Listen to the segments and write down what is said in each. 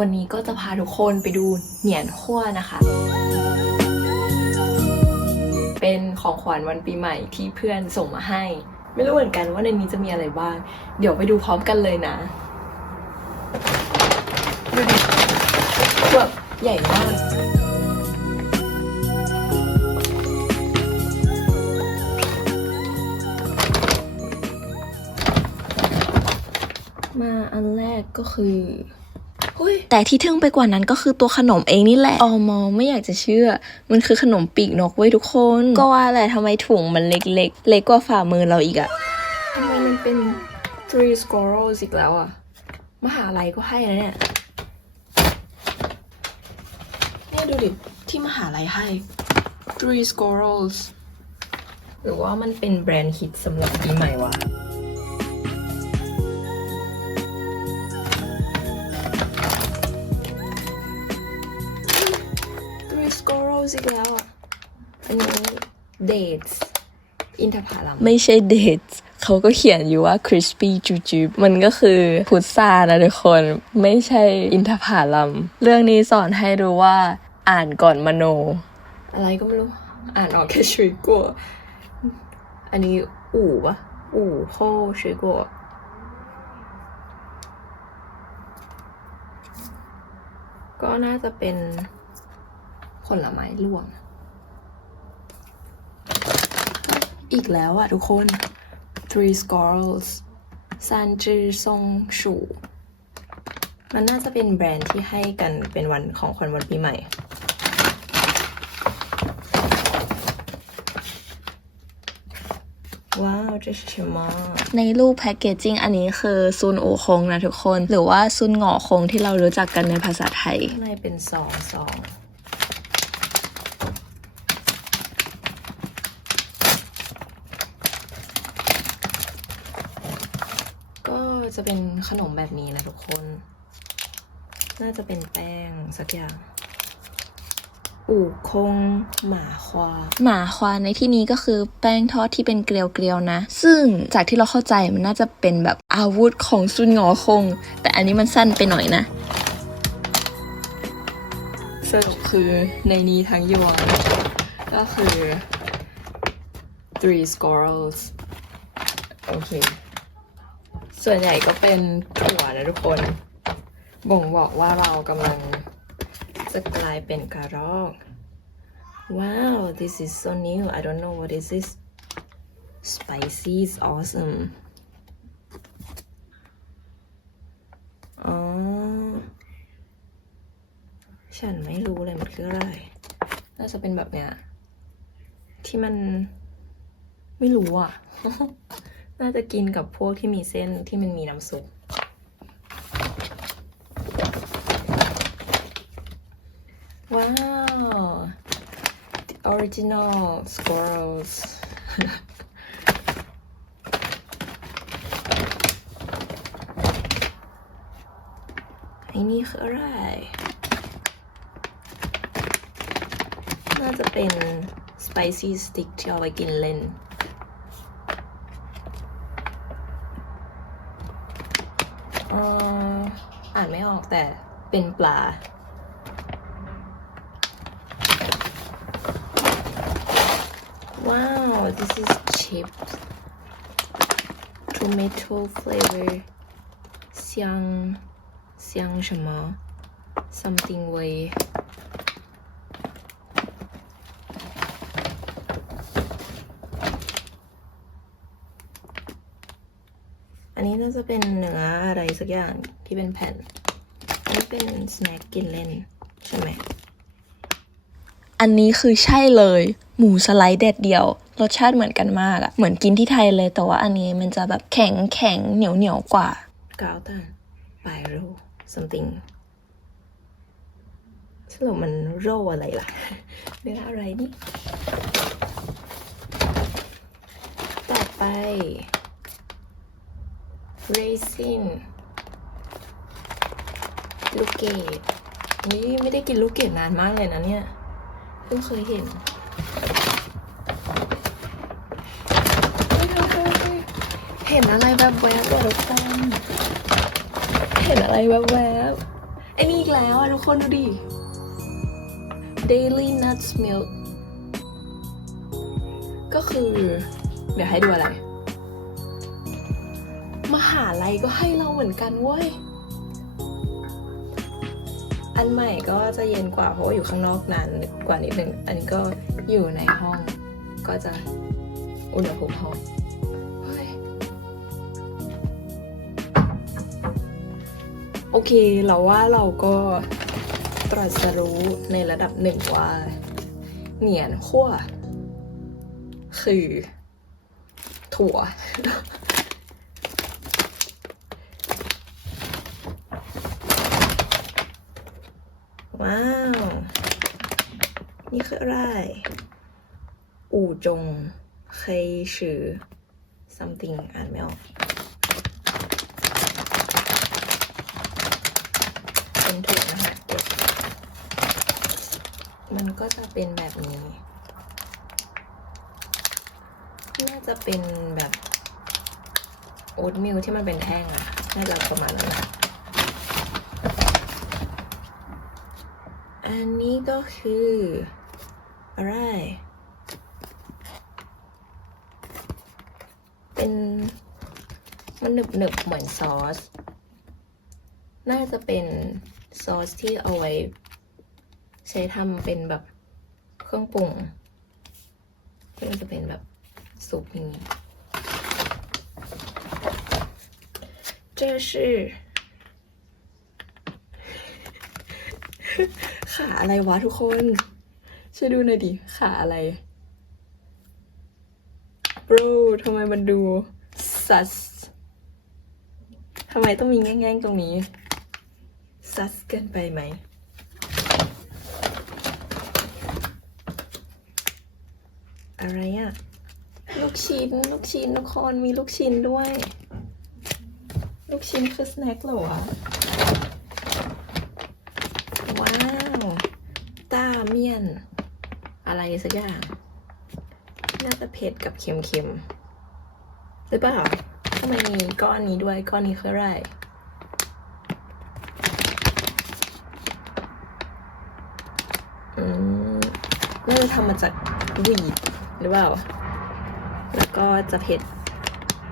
วันนี้ก็จะพาทุกคนไปดูเหนียนขั้วนะคะ เป็นของขวัญวันปีใหม่ที่เพื่อนส่งมาให้ ไม่รู้เหมือนกันว่าในนี้จะมีอะไรบ้าง เดี๋ยวไปดูพร้อมกันเลยนะดูดิแบบใหญ่มากมาอันแรกก็คือ แต่ที่ทึ่งไปกว่านั้นก็คือตัวขนมเองนี่แหละออมอไม่อยากจะเชื่อ มันคือขนมปีกนกเว้ยทุกคน ก็ว่าแหละทำไมถุงมันเล็กๆ เล็กกว่าฝ่ามือเราอีกอะทำไมมันเป็น three squirrels อีกแล้วอะมหาลัยก็ให้นะเนี่ยเนี่ยดูดิ ที่มหาลัยให้ three squirrels หรือว่ามันเป็นแบรนด์ฮิตสำหรับปีใหม่วะ สกอร์อีกแล้วอันนี้ dates อินทผลัม ไม่ใช่เดทเขาก็เขียนอยู่ว่า crispy jujube มันก็คือพุทซานะทุกคน ไม่ใช่อินทผลัม เรื่องนี้สอนให้รู้ว่าอ่านก่อนมโน อะไรก็ไม่รู้ อ่านออกแค่ชื่อกัวอันนี้อู่ปะอู่โฮชื่อกัวก็น่าจะเป็น ลไม้รวม อีกแล้วอะทุกคน three squirrels ซันจือซงชูมันน่าจะเป็นแบรนด์ที่ให้กันเป็นวันของขวัญวันปีใหม่ ว้าว这是什么 ในรูปแพคเกจจิ้งอันนี้คือซุนโอคงนะทุกคน หรือว่าซุนหงอคงที่เรารู้จักกันในภาษาไทย ข้างในเป็นซองซอง จะเป็นขนมแบบนี้นะทุกคน น่าจะเป็นแป้งสักอย่างอู่คง หมาควา หมาควานในที่นี้ก็คือแป้งทอดที่เป็นเกลียวๆนะ ซึ่งจากที่เราเข้าใจมันน่าจะเป็นแบบอาวุธของซุนหงอคง แต่อันนี้มันสั้นไปหน่อยนะสรุปคือในนี้ทั้งยวงก็คือ three squirrels โอเค ส่วนใหญ่ก็เป็นถั่วนะทุกคน บ่งบอกว่าเรากำลังจะกลายเป็นกระรอกว้าว this is so new I don't know what is this spicy is awesome อ๋อ ฉันไม่รู้เลยมันคืออะไร น่าจะเป็นแบบเนี้ยที่มันไม่รู้อะ น่าจะกินกับพวกที่มีเส้นที่มันมีน้ำซุปว้าว The original squirrels ไอ้นี่คืออะไร น่าจะเป็น spicy stick ที่เอาไว้กินเล่น เอ่ออ่านไม่ออกแต่เป็นปลา ว้าว this is chips tomato flavor 香香什么 something way นนี้น่าจะเป็นเนื้ออะไรสักอย่างที่เป็นแผ่น อันนี้เป็นสแน็คกินเล่นใช่ไหม อันนี้คือใช่เลย หมูสไลด์แดดเดียว รสชาติเหมือนกันมากอะเหมือนกินที่ไทยเลย แต่ว่าอันนี้มันจะแบบแข็งแข็งเหนียวเหนียวๆกว่ากาวตันไบโร something สรุปมันโรอะไรล่ะเนื้ออะไรนี่ ต่อไป raisin ลูกเกดนี่ไม่ได้กินลูกเกดนานมากเลยนะเนี่ย เพิ่งเคยเห็นเห็นอะไรแบบแวบๆอะทุกคนเห็นอะไรแวบๆไอ้นี่อีกแล้วอะทุกคนดูดิ daily nuts milk ก็คือ เดี๋ยวให้ดูอะไร มหาลัยก็ให้เราเหมือนกันเว้ย อันใหม่ก็จะเย็นกว่าเพราะว่าอยู่ข้างนอกนานกว่านิดนึง อันนี้ก็อยู่ในห้องก็จะอุณหภูมิห้องโอเคเราว่าเราก็ตรัสรู้ในระดับหนึ่งว่า เหนียนขั้วคือ ถั่วาว นี่คืออะไร อู่จงเคยชื่อ something อ่านไม่ออก เป็นถุงอาหารเด็กมันก็จะเป็นแบบนี้ น่าจะเป็นแบบโอ๊ตมิลที่มันเป็นแท่งอะน่าจะประมาณนั้นนะอันนี้ก็คือ อะไร เป็น มันหนึบหนึบเหมือนซอส น่าจะเป็นซอสที่เอาไว้ ใช้ทำเป็นแบบเครื่องปรุงที่มันจะเป็นแบบซุปอย่างนี้这是ขาอะไรวะทุกคน ช่วยดูหน่อยดิขาอะไร bro ทำไมมันดูซัสทำไมต้องมีแง่งๆตรงนี้ซัสเกินไปไหม อะไรอะลูกชิ้น ลูกชิ้นทุกคนมีลูกชิ้นด้วย ลูกชิ้นคือสแน็คเหรอวะว้าว ตาเมียน อะไรสักอย่าง น่าจะเผ็ดกับเค็มๆหรือเปล่าทำไมมีก้อนนี้ด้วยก้อนนี้คืออะไรอืมน่าจะทำมาจากวีดหรือเปล่า แล้วก็จะเผ็ด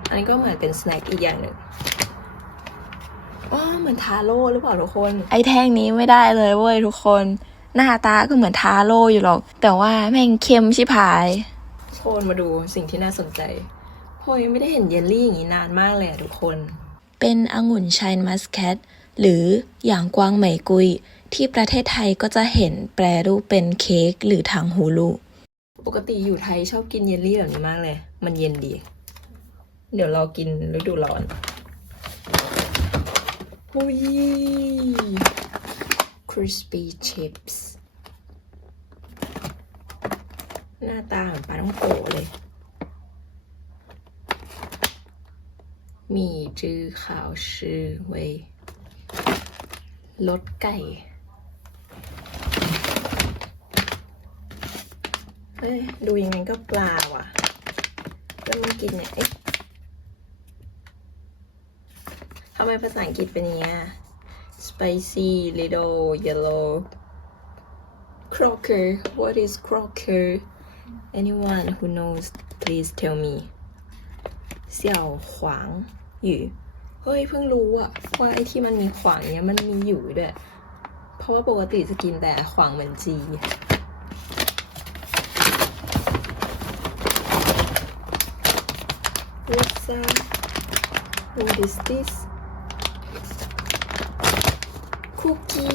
อันนี้ก็เหมือนเป็นสแน็คอีกอย่างหนึ่งว้าเหมือนทาโร่หรือเปล่าทุกคน ไอ้แท่งนี้ไม่ได้เลยเว้ยทุกคน หน้าตาก็เหมือนทาโร่อยู่หรอก แต่ว่าแม่งเค็มชิบหายโชนมาดูสิ่งที่น่าสนใจพลอยไม่ได้เห็นเยลลี่อย่างนี้นานมากเลยอะทุกคน เป็นองุ่นชายมัสแคทหรืออย่างกวางไหมกุย ที่ประเทศไทยก็จะเห็นแปรรูปเป็นเค้กหรือทางฮูลูปกติอยู่ไทยชอบกินเยลลี่แบบนี้มากเลย มันเย็นดี เดี๋ยวเรากินฤดูร้อนหุย crispy chips หน้าตาเหมือนปลาต้องโกเลย มีจื้อขาวชื่อเว้ยรสไก่ เฮ้ย ดูยังไงก็ปลาว่ะ แล้วมันกินเนี่ยเอ๊ะทำไมภาษาอังกฤษเป็นอย่างเงี้ย spicy little yellow crocker what is crocker anyone who knows please tell me เสี่ยวขวางหยู่เฮ้ยเพิ่งรู้อะว่าไอ้ที่มันมีขวางเนี้ยมันมีอยู่ด้วย เพราะว่าปกติจะกินแต่ขวางเหมือนจี What's that? What is this? คุกกี้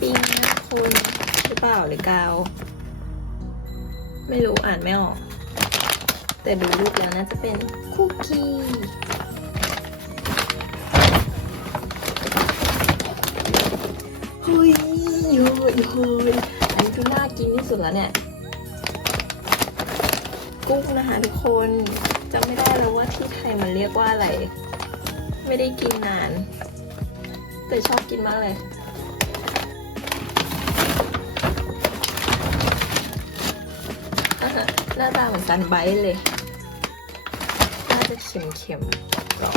ปิ้งนะคุณหรือเปล่าหรือกาว ไม่รู้อ่านไม่ออก แต่ดูรูปแล้วน่าจะเป็นคุกกี้เฮ้ยโยยโยยอันนี้คือน่ากินที่สุดแล้วเนี่ย กุ้งนะคะทุกคนจำไม่ได้แล้วว่าที่ไทยมันเรียกว่าอะไร ไม่ได้กินนาน เตยชอบกินมากเลย หน้าตาเหมือนซันไบเลย น่าจะเค็มๆกรอ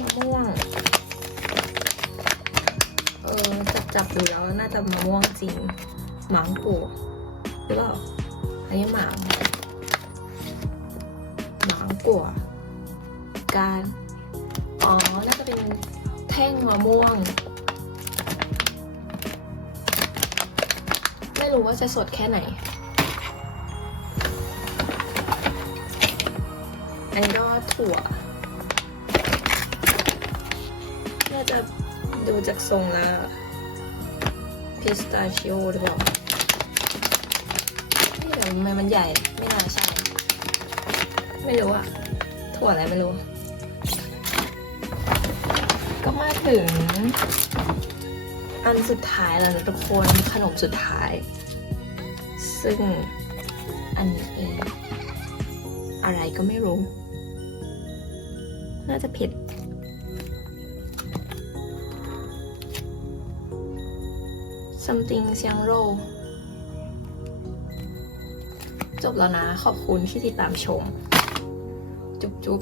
มะม่วง เออจับจับดูแล้วน่าจะมะม่วงจริง หมางปูหรือเปล่าอันนี้หมาง หมางกัวการ อ๋อ น่าจะเป็นแท่งมะม่วง ไม่รู้ว่าจะสดแค่ไหน อันนี้ก็ถั่ว น่าจะดูจากทรงแล้วพิสตาชิโอหรือเปล่านี่แต่ทำไมมันใหญ่ ไม่น่าใช่ ไม่รู้อะถั่วอะไรไม่รู้ ก็มาถึง อันสุดท้ายแล้วนะทุกคนขนมสุดท้าย ซึ่งอันนี้เองอะไรก็ไม่รู้ น่าจะเผ็ด something เซียงโรจบแล้วนะ ขอบคุณที่ติดตามชม จุ๊บจุ๊บ